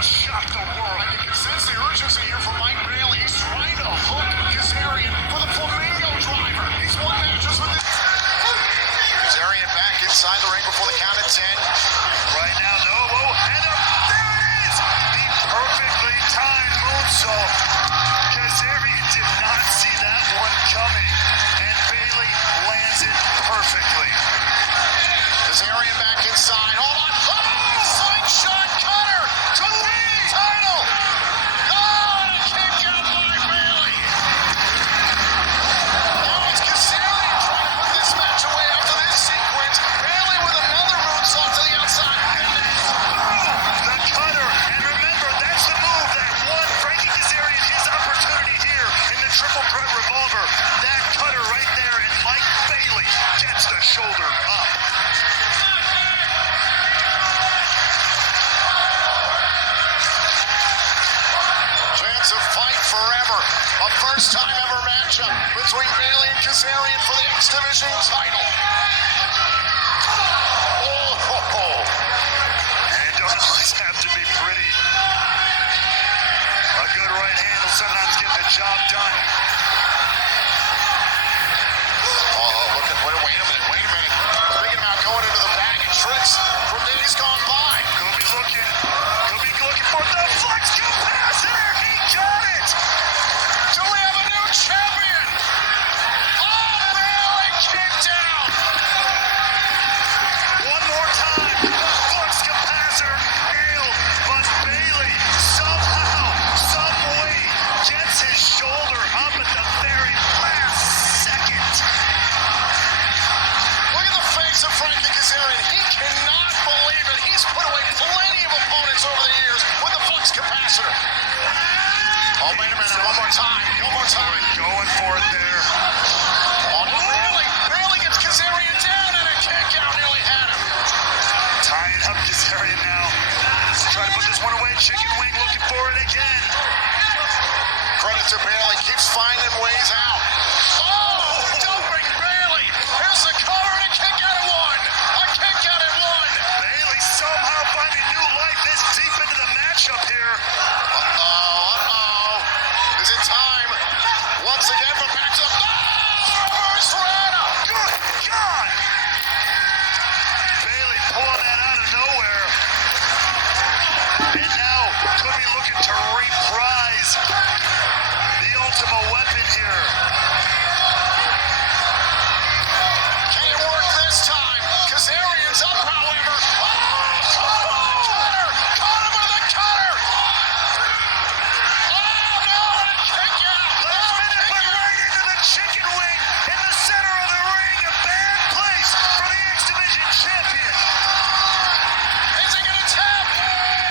gonna shock the world. You can sense the urgency here from Mike Bailey. He's trying to hook Kazarian for the Flamingo driver. He's won matches with this. Kazarian back inside the ring before the count at 10. Right now, Novo, and there it is! The perfectly timed moonsault. Kazarian did not see that one coming, and Bailey lands it perfectly. Kazarian back inside. Hold on. Oh, slingshot cutter to the title. Oh, and a kick out by Bailey. Now it's Kazarian trying to put this match away after this sequence. Bailey with another moonsault to the outside. The cutter, and remember, that's the move that won Frankie Kazarian his opportunity here in the triple threat revolver. That cutter right there, and Mike Bailey gets the shoulder up. Chance of fight forever. A first time ever matchup between Bailey and Kazarian for the X Division title. Oh, And it don't always have to be pretty. A good right hand will sometimes get the job done. Wait a minute. Thinking about going into the bag and tricks from days gone by. Could be looking for the flex capacitor. He got it. Do we have a new champion? Oh, Bailey kicked out. One more time. Flux capacitor nailed, but Bailey somehow, some way gets his shoulder up at the very last second. Look at the face of Frankie Kazarian. He cannot believe it. He's put away plenty of opponents over the years with the flux capacitor. Oh, wait a minute. One more time. Going for it there. Oh, no, Bailey gets Kazarian down and a kick out. Nearly had him. Tying up Kazarian now. Try to put this one away. Chicken wing looking for it again. Credit to Bailey. Keeps finding ways out. Oh, dumping Bailey. Here's the cover and a kick out at one. Bailey somehow finding new life this deep into the matchup here. Is it time? Once again from back to the... Reverse Rana. Good God! Bailey pulling that out of nowhere. And now could be looking to reprise the ultimate weapon here. Can it work this time? Kazarian's up, however. Cutter! Caught him with a cutter! Oh, no, and a kick out! Last minute, but right into the chicken wing in the center of the ring. A bad place for the X Division champion. Is he gonna tap?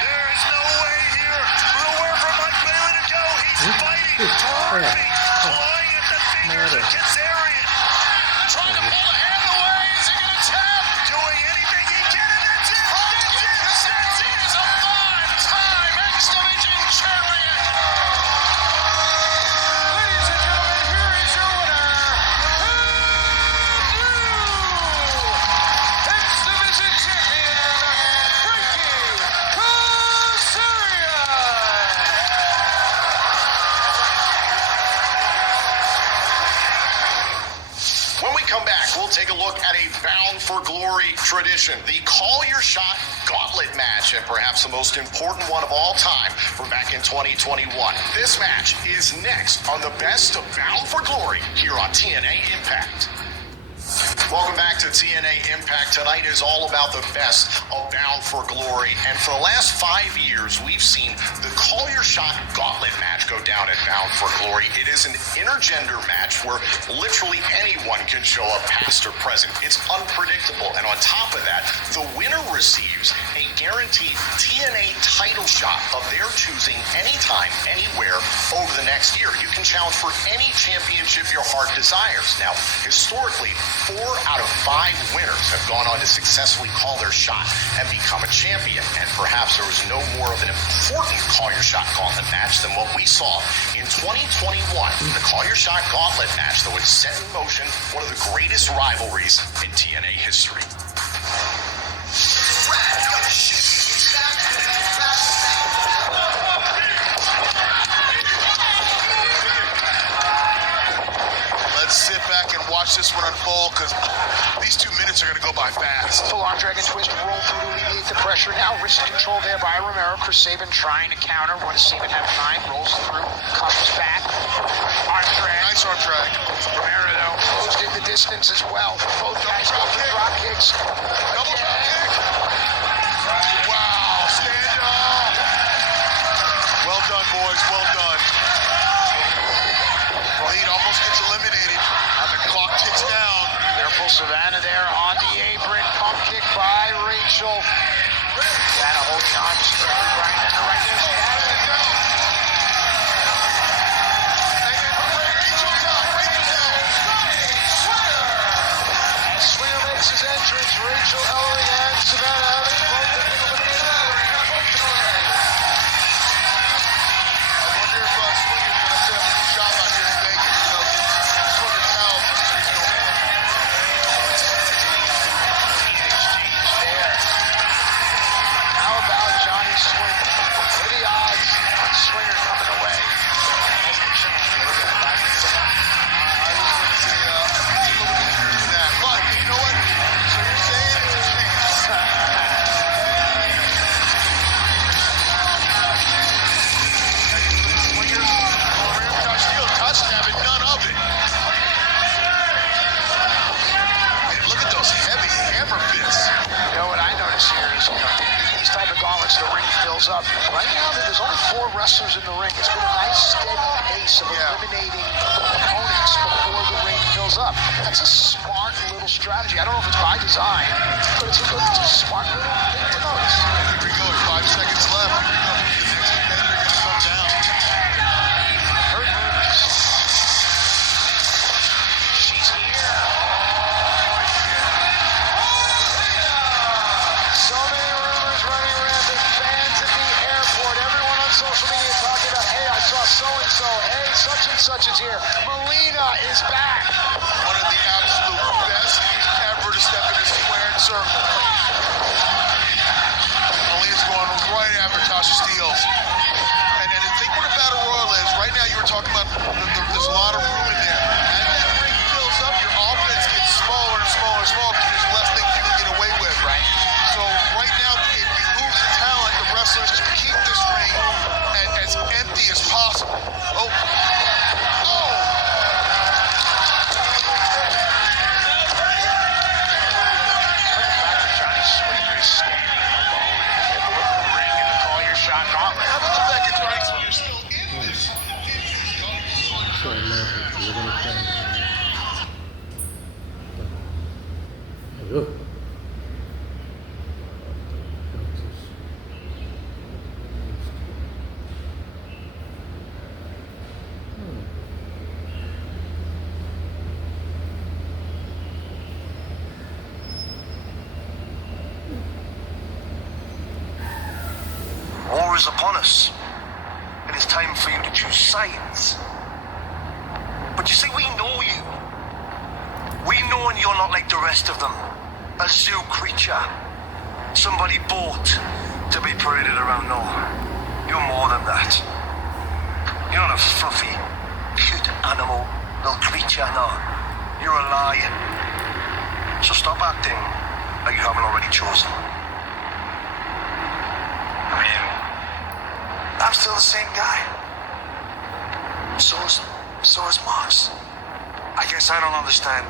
There is no way here. Nowhere for Mike Bailey to go. He's fighting, harping, clawing at the fingers of Kazarian. Trying to pull the hand away. Is he gonna tap? Doing anything he can, and that's it. Kazarian is a five-time X Division champion. Ladies and gentlemen, here is your winner, X Division Champion, Frankie Kazarian. When we come back, we'll take a look at a Bound for Glory tradition, the Call Your Shot Gauntlet match, and perhaps the most important one of all time from back in 2021. This match is next on the best of Bound for Glory here on TNA Impact. Welcome back to TNA Impact. Tonight is all about the best of Bound for Glory. And for the last 5 years, we've seen the Call Your Shot Gauntlet match go down at Bound for Glory. It is an intergender match where literally anyone can show up, past or present. It's unpredictable. And on top of that, the winner receives a guaranteed TNA title shot of their choosing anytime, anywhere over the next year. You can challenge for any championship your heart desires. Now, historically, 4 out of 5 winners have gone on to successfully call their shot and become a champion. And perhaps there was no more of an important Call Your Shot Gauntlet match than what we saw in 2021. The Call Your Shot Gauntlet match that would set in motion one of the greatest rivalries in TNA history. this one unfold because these 2 minutes are going to go by fast. Full arm dragon twist, roll through to alleviate the pressure. Now wrist control there by Romero. Chris Sabin trying to counter. What does Sabin have in mind? Rolls through, comes back. Arm drag. Nice arm drag. Romero though closed in the distance as well. Both guys go for drop kicks. Double drop kick. Wow, stand up. Well done, boys, well done. Wahid almost gets eliminated. The clock ticks down. Careful, Savannah there on the apron. Pump kick by Rachel. Savannah holding on to Brian in the right Swinger makes his entrance. Rachel, Ellery, and Savannah having both been eliminated. I wonder if Swinger's going to set up a new shop out here in Vegas. You know, Swinger's house. How about Johnny Swinger? What are the odds on Swinger coming away? But you know what? So you're saying it's a chance. Swinger, Josh Steele touchdown, but none of it. And look at those heavy hammer fists. You know what I notice here is, these type of gauntlets, the ring fills up. Right now, there's only 4 wrestlers in the ring. It's been a nice steady pace of eliminating opponents before the ring fills up. That's a smart little strategy. I don't know if it's by design, but it's a smart little thing to notice. Here we go, 5 seconds left. Here we go. The next competitor is going to come down. Hurt moves. She's here. So many rumors running rampant. Fans at the airport. Everyone on social media talking about, hey, I saw so-and-so. Hey, such and such is here. Melina is back. One of the absolute best ever to step in a squared circle. Melina's going right after Tasha Steeles. And the thing with a battle royal is, right now you were talking about there's a lot of room in there. As that ring fills up, your offense gets smaller and smaller and smaller because there's less things you can get away with. Right. So right now, if you lose the talent, the wrestlers can keep this ring as empty as possible. Oh. Oh. Johnny Swinger is standing alone in the middle of the ring in the call your shot gauntlet. How about the fact that Johnny Swinger's still in this? War is upon us. It is time for you to choose sides. But you see, we know you. We know you're not like the rest of them. A zoo creature. Somebody bought to be paraded around. No. You're more than that. You're not a fluffy, cute animal, little creature. No. You're a lion. So stop acting like you haven't already chosen. I mean, I'm still the same guy. So is Mars. I guess I don't understand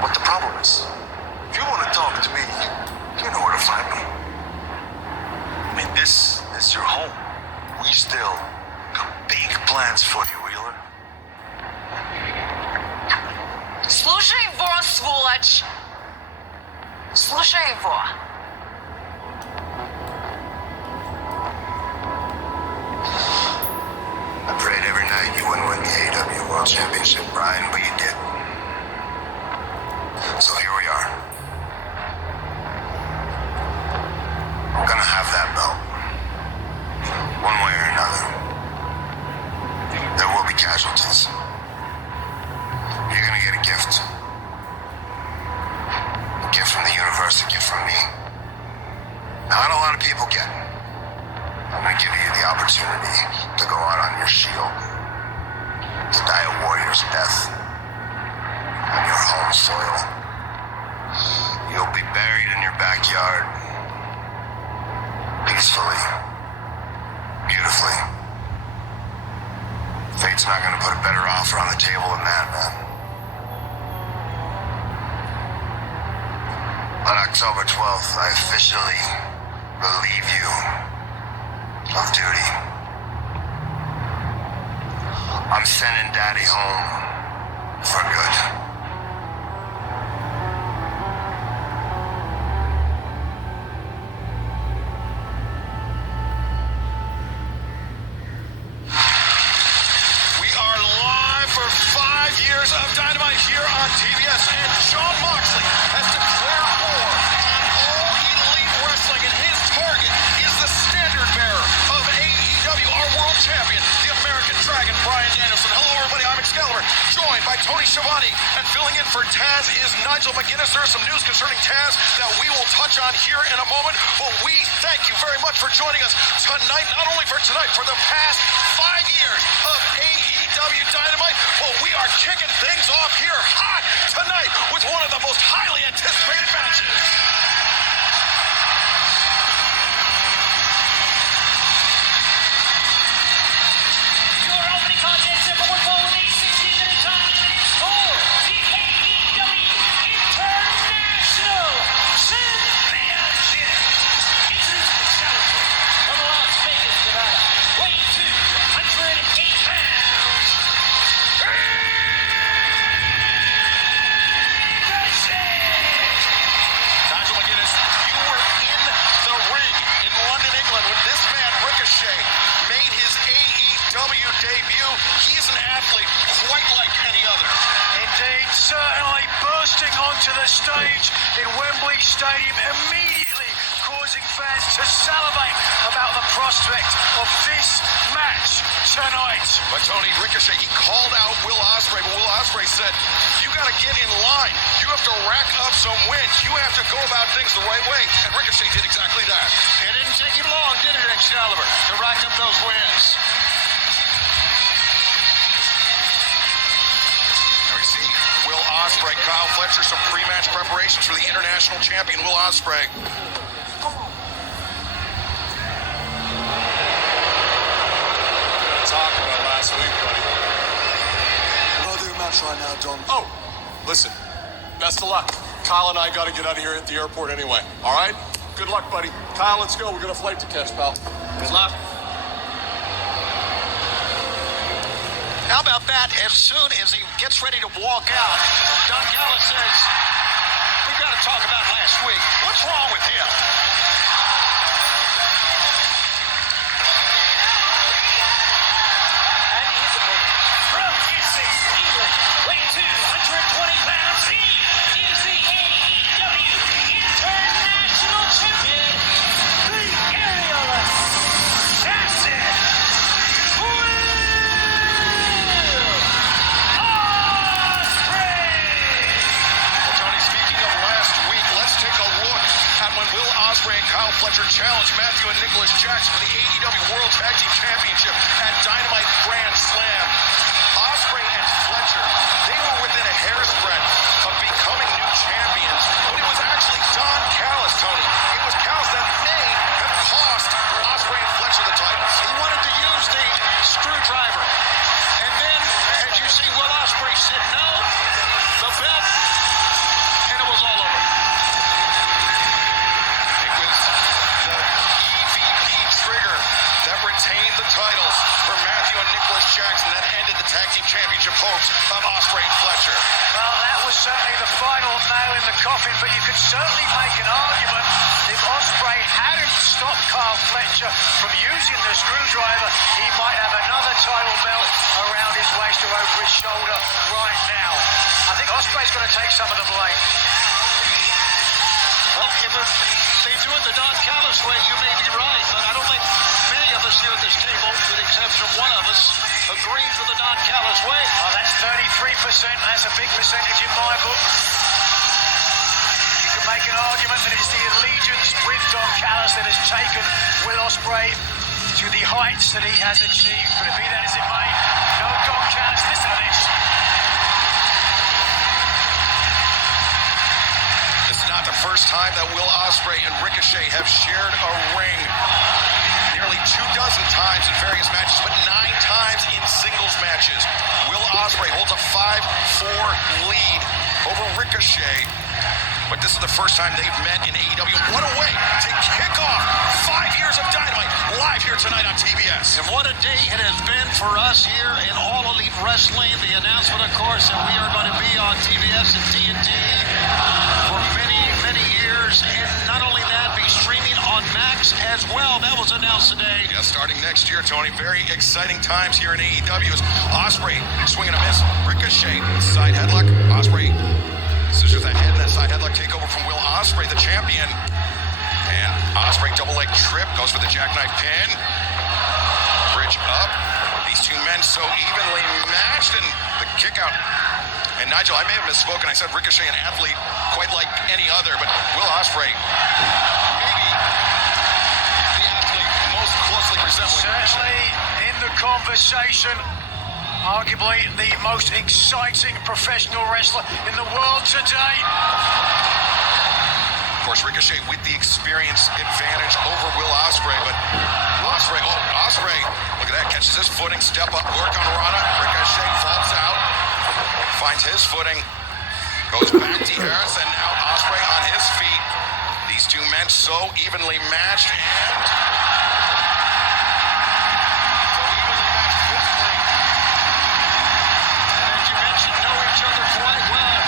what the problem is. If you want to talk to me, you know where to find me. I mean, this is your home. We still got big plans for you, Wheeler. Слушай его, сволочь! Слушай его. I prayed every night you wouldn't win the AEW World Championship, Brian, but you did. So here we are. We're gonna have that belt. One way or another. There will be casualties. You're gonna get a gift. A gift from the universe, a gift from me. Not a lot of people get. I'm gonna give you the opportunity to go out on your shield, to die a warrior's death. on your home soil. You'll be buried in your backyard. Peacefully. Beautifully. Fate's not gonna put a better offer on the table than that, man. On October 12th, I officially relieve you of duty. I'm sending Daddy home for good. Years of Dynamite here on TBS, and Jon Moxley has declared war on all elite wrestling, and his target is the standard bearer of AEW, our world champion, the American Dragon, Bryan Danielson. Hello, everybody. I'm Excalibur, joined by Tony Schiavone, and filling in for Taz is Nigel McGuinness. There is some news concerning Taz that we will touch on here in a moment, but we thank you very much for joining us tonight, not only for tonight, for the past 5 years of AEW Dynamite, but we are kicking things off here hot tonight with one of the most highly anticipated matches. Your opening contest, number 1 ball with a 60-minute time limit is for the AEW International Championship. Introducing the challenger from Las Vegas, Nevada, weighing 208 pounds. Nigel McGuinness, you were in the ring in London, England, when this man, Ricochet, made his AEW debut. He's an athlete quite like any other. Indeed, certainly bursting onto the stage in Wembley Stadium, immediately causing fans to salivate about the prospect of this match tonight. But Tony, Ricochet, he called out Will Ospreay, but Will Ospreay said, you got to get in line. You have to rack up some wins. You have to go about things the right way. And Ricochet did exactly that. It didn't take him long, did it, Excalibur, to rack up those wins? There we see Will Ospreay, Kyle Fletcher, some pre-match preparations for the international champion, Will Ospreay. Talk about last week, buddy. We're not doing a match right now, Don. Oh, listen. Best of luck. Kyle and I got to get out of here at the airport anyway. All right? Good luck, buddy. Kyle, let's go. We got a flight to catch, pal. Good luck. How about that? As soon as he gets ready to walk out, Don Callis says, we've got to talk about last week. What's wrong with him? And his opponent, from Essex, England, weighing 220 pounds, he is the AEW International Champion, the Aerial Assassin, Will Ospreay. Well, Tony, speaking of last week, let's take a look at when Will Ospreay and Kyle Fletcher challenged Matthew and Nicholas Jackson for the AEW World Tag Team Championship at Dynamite Grand Slam. Ospreay and Fletcher, they were within a hair's breadth of becoming new champions, but it was actually Don Callis, Tony. It was Callis that may have cost Ospreay and Fletcher the titles. He wanted to use the screwdriver. And then, as you see, Will Ospreay said no, the belt, and it was all over. It was the EVP trigger that retained the titles for Matthew and Nicholas Jackson that ended the tag team championship hopes of Ospreay and Fletcher. Well, that was certainly the final nail in the coffin, but you could certainly make an argument if Ospreay hadn't stopped Kyle Fletcher from using the screwdriver, he might have another title belt around his waist or over his shoulder right now. I think Ospreay's going to take some of the blame. Well, if they do it the Don Callis way, you may be right, but I don't think many of us here at this table, with the exception of one of us, agrees with the Don Callis way. Oh, that's 33%. That's a big percentage in my book. You could make an argument that it's the allegiance with Don Callis that has taken Will Ospreay to the heights that he has achieved. But be that as it may, no Don Callis. Listen to this. first time that Will Ospreay and Ricochet have shared a ring. Nearly 24 times in various matches, but 9 times in singles matches. Will Ospreay holds a 5-4 lead over Ricochet. But this is the first time they've met in AEW. What a way to kick off 5 years of Dynamite live here tonight on TBS. And what a day it has been for us here in All Elite Wrestling. The announcement, of course, that we are going to be on TBS and TNT for many, many years. And not only that, be streaming on Max as well. That was announced today. Yeah, starting next year, Tony. Very exciting times here in AEW. As Ospreay swinging a miss. Ricochet, side headlock. Ospreay scissors that head, and that side headlock takeover from Will Ospreay, the champion. And Ospreay double leg trip, goes for the jackknife pin. Bridge up. These two men so evenly matched, and the kick out. And Nigel, I may have misspoken. I said Ricochet, an athlete quite like any other, but Will Ospreay, maybe the athlete most closely resembling Ricochet. Certainly in the conversation. Arguably the most exciting professional wrestler in the world today. Of course, Ricochet with the experience advantage over Will Ospreay, but Ospreay, look at that, catches his footing, step up, work on Rana. Ricochet falls out, finds his footing, goes back to Harris, and now Ospreay on his feet. These two men so evenly matched, and Know each other quite well.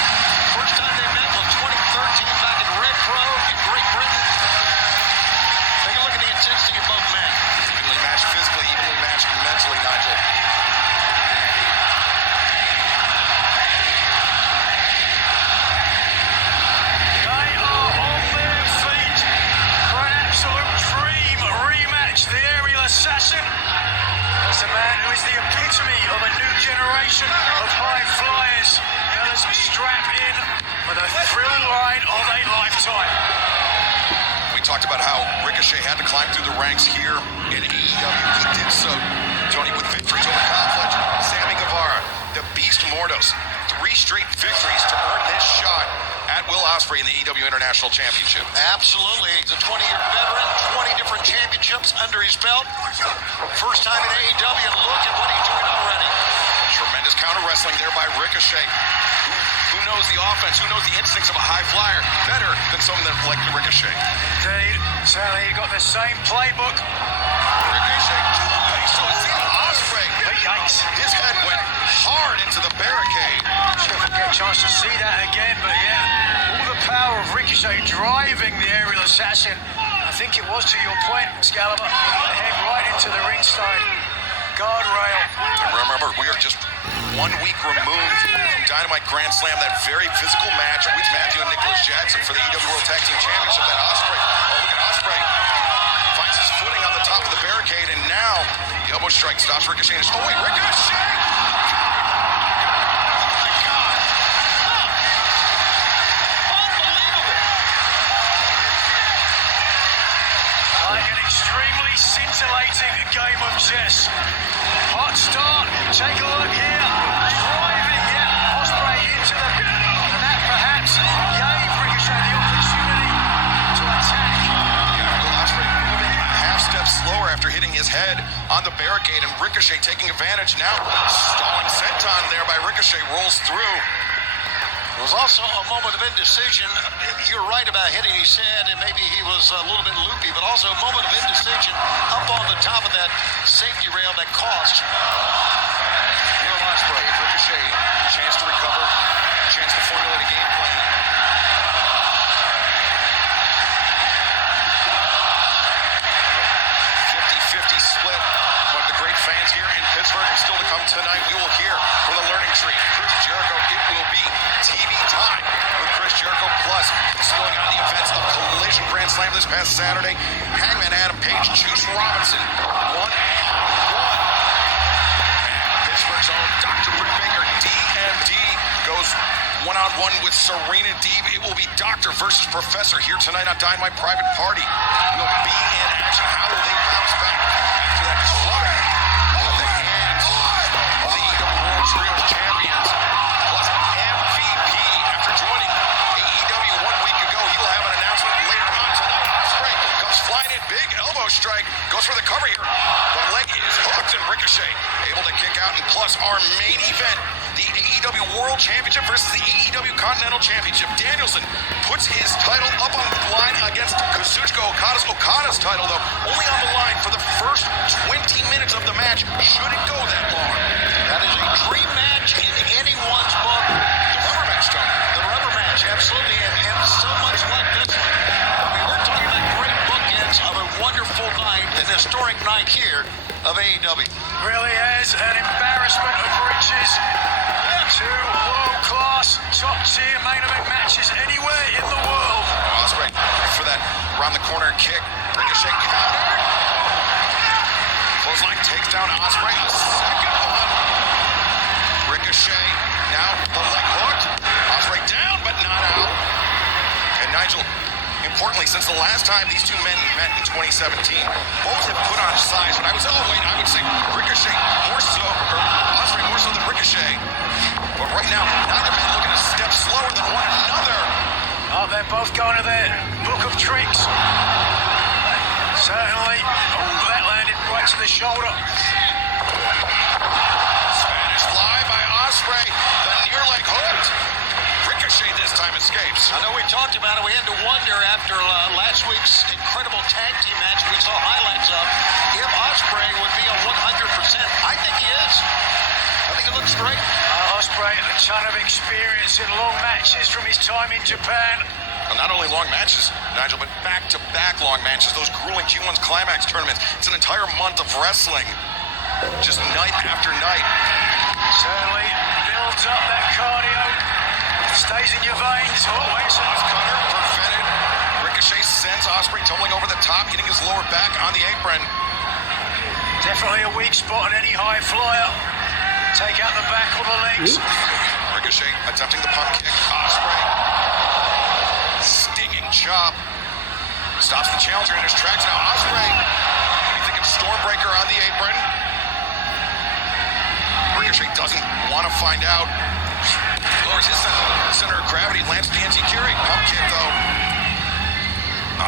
First time they met was 2013 back in Red Grove in Great Britain. Take a look at the intensity of both men. evenly matched physically, evenly matched mentally, Nigel. They are on their feet for an absolute dream rematch. The aerial assassin. That's a man who is the epitome of a new generation of high flyers. Fellas strap in for the thrill ride of a lifetime. We talked about how Ricochet had to climb through the ranks here in AEW. He did so, Tony, with victories over Conflict, Sammy Guevara, the Beast Mordos. 3 straight victories to earn this shot at Will Ospreay in the AEW International Championship. Absolutely. He's a 20-year veteran, 20 different championships under his belt. First time in AEW, and look at what he's doing already. Tremendous counter wrestling there by Ricochet. Who knows the offense, who knows the instincts of a high flyer better than someone like Ricochet? Indeed, certainly he got the same playbook. Ricochet, so see Ospreay. Yikes. His head went hard into the barricade. Not sure if we'll get a chance to see that again, but yeah, all the power of Ricochet driving the aerial assassin. I think it was, to your point, Excalibur, head right into the ringside guardrail. And remember, we are just 1 week removed from Dynamite Grand Slam, that very physical match with Matthew and Nicholas Jackson for the AEW World Tag Team Championship. That Ospreay, oh look at Ospreay, finds his footing on the top of the barricade, and now the elbow strike stops Ricochet. Oh wait, Ricochet! Like an extremely scintillating game of chess. Hot start, take a look here. Driving, Ospreay into the... And that perhaps gave Ricochet the opportunity to attack. Will Ospreay moving a half step slower after hitting his head on the barricade, and Ricochet taking advantage now. Stalling senton there by Ricochet, rolls through. It was also a moment of indecision. You're right about hitting his head, and maybe he was a little bit loopy, but also a moment of indecision up on the top of that safety rail that cost Will Ospreay, Ricochet, chance to recover, chance to formulate a game plan. 50-50 split, but the great fans here in Pittsburgh, and still to come tonight, we will hear from the Learning Tree, Chris Jericho. It will be TV time with Chris Jericho, plus spilling out the events of Collision Grand Slam this past Saturday. Hangman Adam Page, Juice Robinson, 1-on-1. Pittsburgh's own Dr. Britt Baker, DMD, goes one-on-one with Serena Deeb. It will be Doctor versus Professor here tonight on Dynamite Private Party. Will be in action. How will they bounce back after that clubbing at the hands of the AEW World Trios champions? Plus MVP, after joining AEW 1 week ago, he will have an strike. Goes for the cover here. The leg is hooked, and Ricochet able to kick out. And plus, our main event, the AEW World Championship versus the AEW Continental Championship. Danielson puts his title up on the line against Kazuchika Okada's. Okada's title, though, only on the line for the first 20 minutes of the match. Should it go that long? That is a dream match in anyone's book. The rubber match, Tony. The rubber match, absolutely, and so much like this one. I mean, we're talking about great bookends of a wonderful night, an historic night here of AEW. Really is an embarrassment of riches. Two world-class, top-tier main event matches anywhere in the world. Ospreay for that around the corner kick. Ricochet counter. Clothesline takes down Ospreay. A second one. Ricochet now the leg hooked. Ospreay down but not out. And Nigel, importantly, since the last time these two men met in 2017, both have put on size. But I would say Ricochet more so, or Ospreay more so than Ricochet. But right now, neither man looking a step slower than one another. Oh, they're both going to their book of tricks. Certainly. Oh, that landed right to the shoulder. Spanish fly by Ospreay. The near leg hooked. Ricochet this time escapes. I know we talked about it. We had to wonder after last week's incredible tag team match we saw highlights of if Ospreay would be a 100%. I think he is. I think it looks great. Ospreay, a ton of experience in long matches from his time in Japan. Well, not only long matches, Nigel, but back-to-back long matches. Those grueling G1's Climax tournaments. It's an entire month of wrestling. Just night after night. Certainly builds up that cardio. Stays in your veins. Oh, wait a second. Cutter prevented. Ricochet sends Ospreay tumbling over the top, hitting his lower back on the apron. Definitely a weak spot on any high flyer. Take out the back or the legs. Ricochet attempting the pump kick. Ospreay. Stinging chop. Stops the challenger in his tracks. Now Ospreay. You think of Stormbreaker on the apron. Ricochet doesn't want to find out. Lowers his center of gravity. Lands the Enziguri. Pump kick though.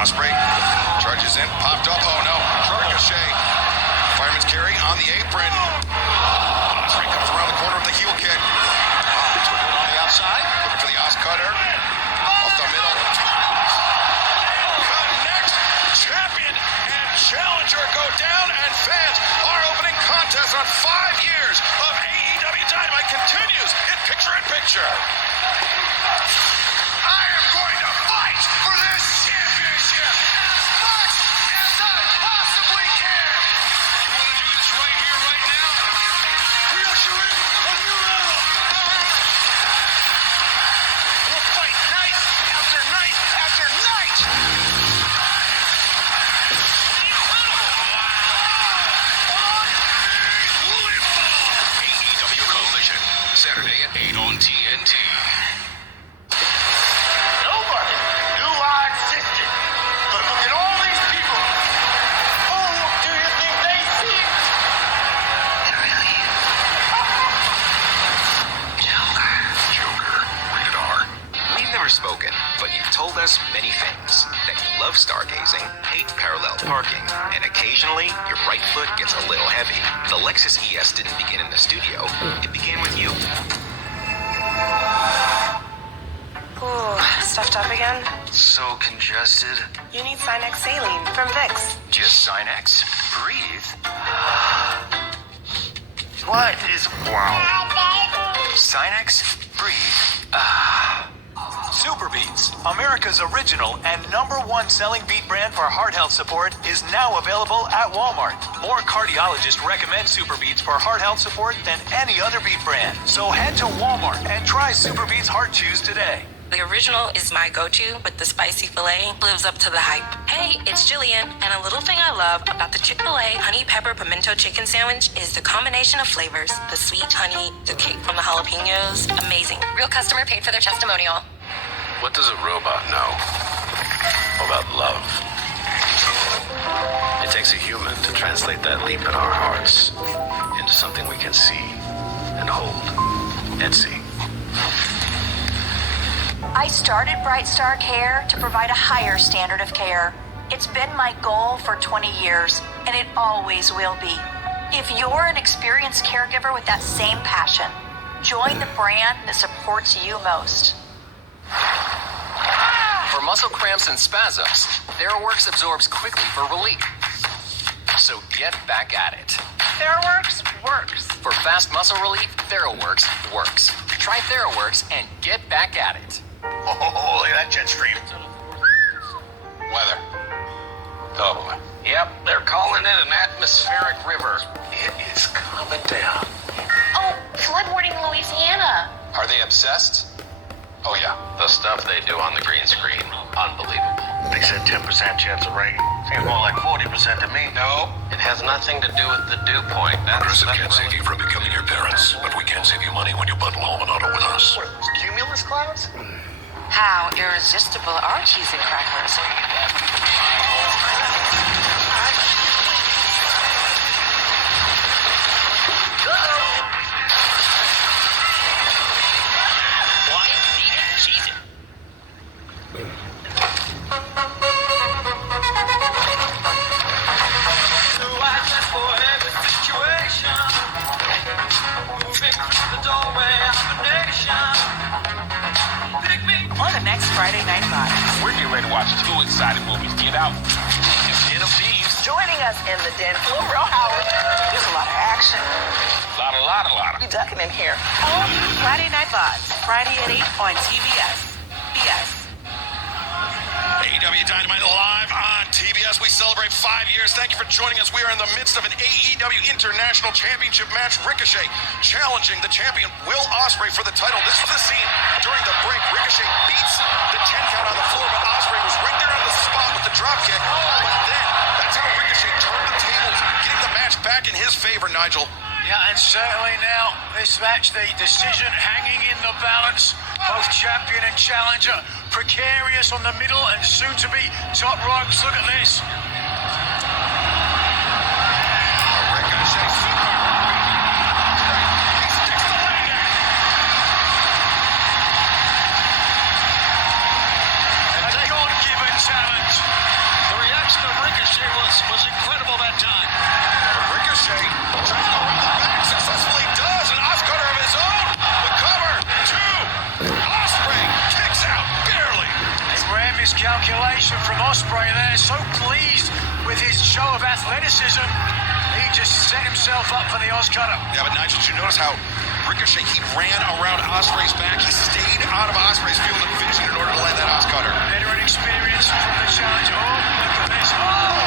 Ospreay charges in. Popped up. Oh no. Ricochet. Fireman's carry on the apron. Ospreay comes around the corner with the heel kick. We're good on the outside. Looking for the Os cutter. Off the middle. Next, champion and challenger go down, and fans, our opening contest on 5 years of AEW Dynamite continues in picture-in-picture. I am going to fight for this championship as much as I possibly can. You want to do this right here, right now? We usher in a new era. We'll fight night after night after night. AEW Collision, Saturday at 8 on TNT. Nobody knew I existed, but look at all these people. Who do you think they see? Joker, rated R. We've never spoken, but you've told us many things. That you love stargazing, hate parallel parking, and occasionally your right foot gets a little heavy. The Lexus ES didn't begin in the studio. It began with you. Ooh, stuffed up again? So congested. You need Sinex saline from Vicks. Just Sinex. Breathe. What is... Wow. Sinex. Breathe. Super Beats, America's original and #1 selling beat brand for heart health support, is now available at Walmart. More cardiologists recommend Super Beats for heart health support than any other beat brand. So head to Walmart and try Super Beats Heart Chews today. The original is my go-to, but the spicy filet lives up to the hype. Hey, it's Jillian, and a little thing I love about the Chick-fil-A honey pepper pimento chicken sandwich is the combination of flavors. The sweet honey, the kick from the jalapenos, amazing. Real customer paid for their testimonial. What does a robot know about love? It takes a human to translate that leap in our hearts into something we can see and hold and see. I started Bright Star Care to provide a higher standard of care. It's been my goal for 20 years, and it always will be. If you're an experienced caregiver with that same passion, join the brand that supports you most. For muscle cramps and spasms, TheraWorks absorbs quickly for relief. So get back at it. TheraWorks works. For fast muscle relief, TheraWorks works. Try TheraWorks and get back at it. Oh, look at that jet stream. Weather. Oh, boy. Yep, they're calling it an atmospheric river. It is coming down. Oh, flood warning in Louisiana. Are they obsessed? Oh, yeah. The stuff they do on the green screen, unbelievable. They said 10% chance of rain. Seems more like 40% to me. No. It has nothing to do with the dew point. Progressive can't save you from becoming your parents, but we can save you money when you bundle home and auto with us. What are those, cumulus clouds? How irresistible are cheese and crackers? On the next Friday Night Live. We're getting ready to watch 2 exciting movies. Get out. Den of Thieves. Joining us in the den, Real Howard. There's a lot of action. A lot. We ducking in here. All new Friday Night Live. Friday at 8 on TBS. BS. AEW Dynamite live on TBS. We celebrate 5 years. Thank you for joining us. We are in the midst of an AEW International Championship match. Ricochet challenging the champion Will Ospreay for the title. This is the scene during the break. Ricochet beats the 10 count on the floor, but Ospreay was right there on the spot with the drop kick. But then, that's how Ricochet turned the tables, getting the match back in his favor, Nigel. Yeah, and certainly now, this match, the decision hanging in the balance. Both champion and challenger precarious on the middle and soon to be top ropes. Look at this. Ricochet super. He sticks the landing. A God-given talent. The reaction of Ricochet was incredible that time. Ricochet tries to go around the back, successfully does, an off-cutter of his own. The cover, 2. Ospreay kicks out, barely. A rare miscalculation from Ospreay there. So pleased with his show of athleticism. He just set himself up for the Oscutter. Yeah, but Nigel, did you notice how Ricochet, he ran around Ospreay's back. He stayed out of Ospreay's field of vision in order to land that Oscutter. Veteran experience from the challenger. Oh, look at this. Oh!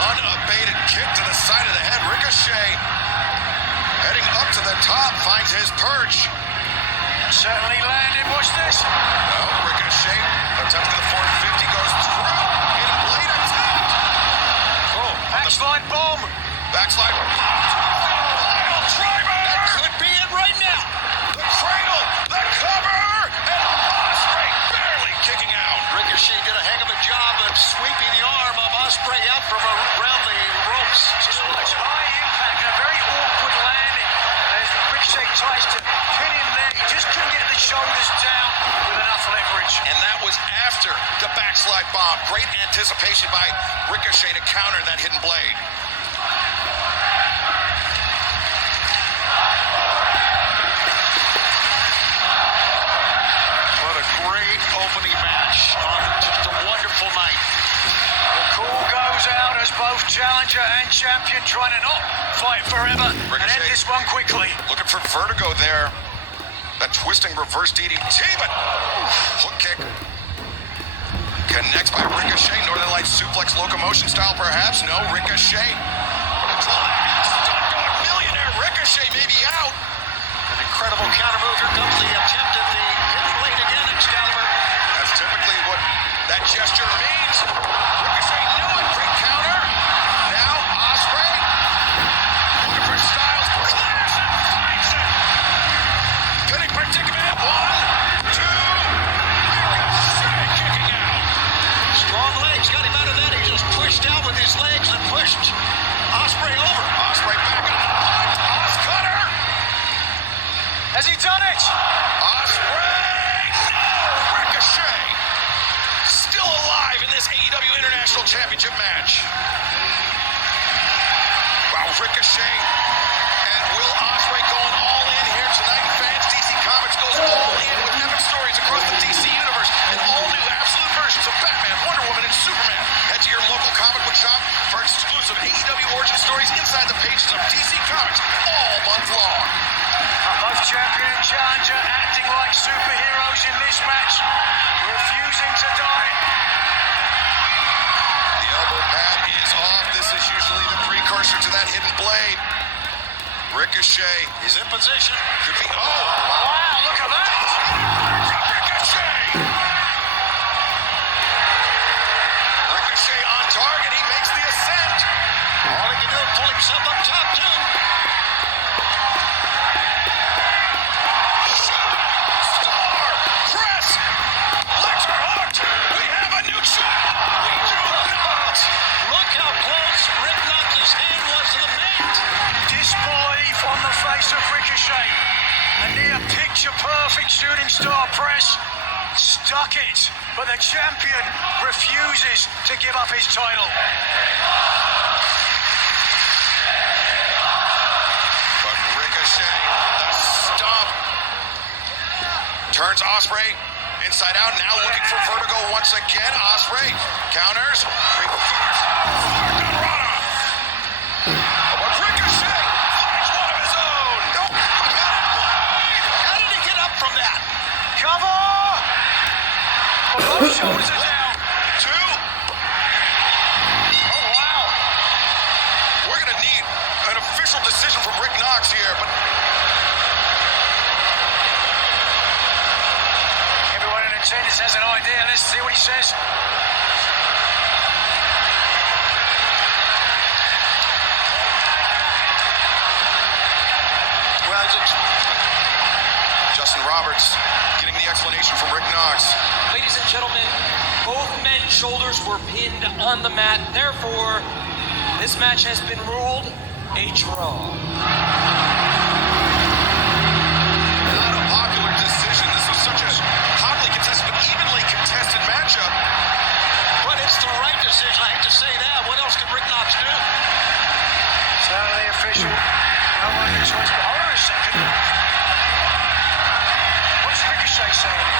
Unabated kick to the side of the head. Ricochet heading up to the top, finds his perch. Certainly landed. Watch this. No, Ricochet attempting the 450, goes through. Hidden blade attempt. Oh, backslide bomb. Backslide bomb. Driver. That could be it right now. The cradle, the cover, and Ospreay barely kicking out. Ricochet did a heck of a job of sweeping the arm of Ospreay up from around the ropes. Just watch high impact and a very awkward landing. As Ricochet tries to pin him there, he just couldn't get the shoulders down with enough leverage. And that was after the backslide bomb. Great anticipation by Ricochet to counter that hidden blade. What a great opening match on just a wonderful night. The call goes out as both challenger and champion trying to not fight forever and end this one quickly. Looking for vertigo there. That twisting reverse DDT, but hook kick. Connects by Ricochet. Northern Lights suplex locomotion style perhaps. No, Ricochet. Stunt millionaire Ricochet may be out. An incredible counter move. Here comes the attempt at the hidden blade again, Excalibur. That's typically what that gesture means. Ricochet, no, great counter. Now, Ospreay. Looking for Styles. Clash and finds it. Pinning predicament. 1, 2. Ricochet kicking out. Strong legs got him out of that. He just pushed out with his legs and pushed Ospreay over. Ospreay back on the punt. Oscutter. Has he done it? Ricochet and Will Ospreay going all in here tonight. Fans, DC Comics goes all in with epic stories across the DC universe and all new absolute versions of Batman, Wonder Woman, and Superman. Head to your local comic book shop for exclusive AEW origin stories inside the pages of DC Comics all month long. Both champion and challenger acting like superheroes in this match, refusing to die. The elbow pad is off. This is usually the precursor to that hidden blade. Ricochet is in position. Could be. Oh! Wow, look at that! Ricochet! Ricochet on target. He makes the ascent. All he can do is pull himself up top, too. Star! Press! Legs are hooked! We have a new champ! We do not! Look how close Rick Knox's hand was to the mat. Disbelief on the face of Ricochet. A near picture-perfect shooting star press. Stuck it, but the champion refuses to give up his title. But Ricochet, the stomp. Turns Ospreay inside out, now looking for vertigo once again. Ospreay counters. Hurricanrana. But Ricochet finds one of his own. How did he get up from that? Cover! Both shoulders are down. Two. Oh, wow. We're going to need an official decision from Rick Knox here, but Everyone in attendance has an idea. Let's see what he says. well, Justin Roberts getting the explanation from Rick Knox. Ladies and gentlemen, both men's shoulders were pinned on the mat. Therefore, this match has been ruled a draw. Not a popular decision. This was such a hotly contested but evenly contested matchup. But it's the right decision. I hate to say that. What else could Rick Knox do? Sound of the official. No one knows what's going on. Hold on a second. What's Ricochet saying?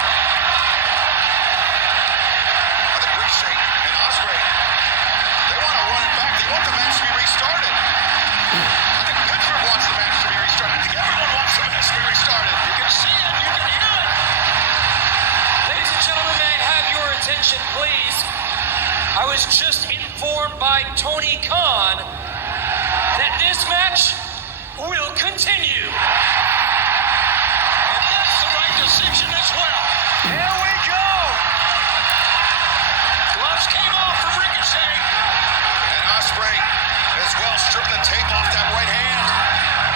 I think Ricochet and Ospreay, they want to run it back. They want the match to be restarted. I think Pittsburgh wants the match to be restarted. I think everyone wants the match to be restarted. You can see it. You can hear it. Ladies and gentlemen, may I have your attention, please? I was just informed by Tony Khan that this match will continue. And that's the right decision as well. Here we go. Gloves came off for Ricochet. And Ospreay as well, stripping the tape off that right hand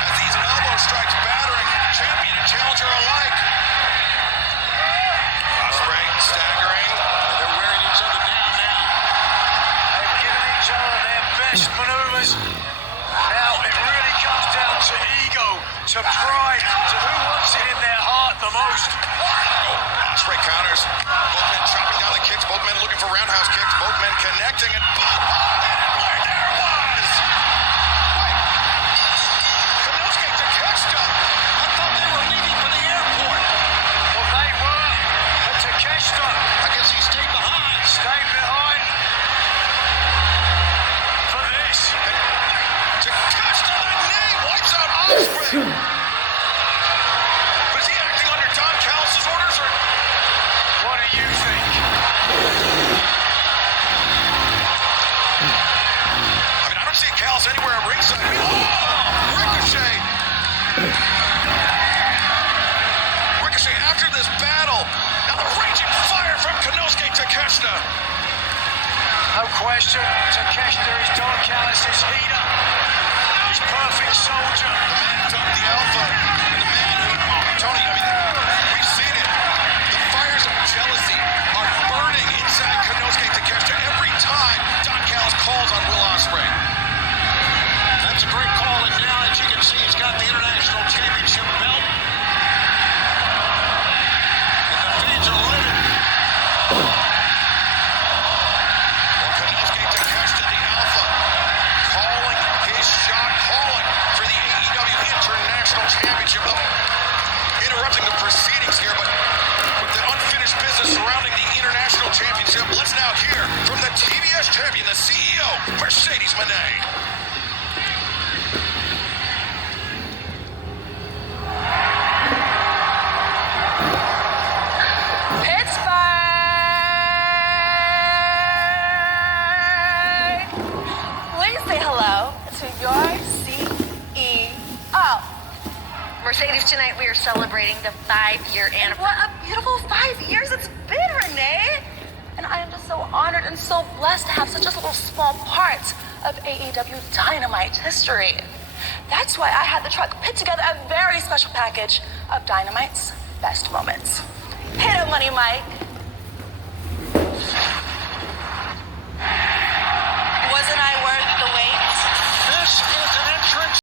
as these elbow strikes battering champion and challenger alike. Ospreay staggering. They're wearing each other down now. They've given each other their best maneuvers. Now it really comes down to ego, to pride, to who wants it in their heart the most. Ospreay counters. Both men chopping down the kicks. Both men looking for roundhouse kicks. Both men connecting and boom! And there it was! Wait. Konosuke Takeshita. I thought they were leaving for the airport. Well, they were. But Takeshita, I guess he stayed behind. Stayed behind. For this. Takeshita, that knee wipes out Ospreay. But is he acting under Don Callis' orders or? What do you think? I mean, I don't see Callis anywhere at ringside. Oh, Ricochet. Ricochet after this battle. Now the raging fire from Konosuke Takeshita. No question, Takeshita is Don Callis' heater. His perfect soldier. The man who took the Alpha. And the man who, Tony, I mean, we've seen it. The fires of jealousy are burning inside Konosuke Takeshita every time Don Callis calls on Will Ospreay. That's a great call, and now as you can see, he's got the International Championship belt. And the fans are livid. Konosuke Takeshita, the Alpha, calling his shot, calling Championship. Let's now hear from the TBS champion, the CEO, Mercedes Moné. Please say hello to your CEO. Mercedes, tonight we are celebrating the 5-year anniversary. What a beautiful 5 years it's been, Renee. And I am just so honored and so blessed to have such a little small part of AEW Dynamite history. That's why I had the truck put together a very special package of Dynamite's best moments. Hit it, Money Mike.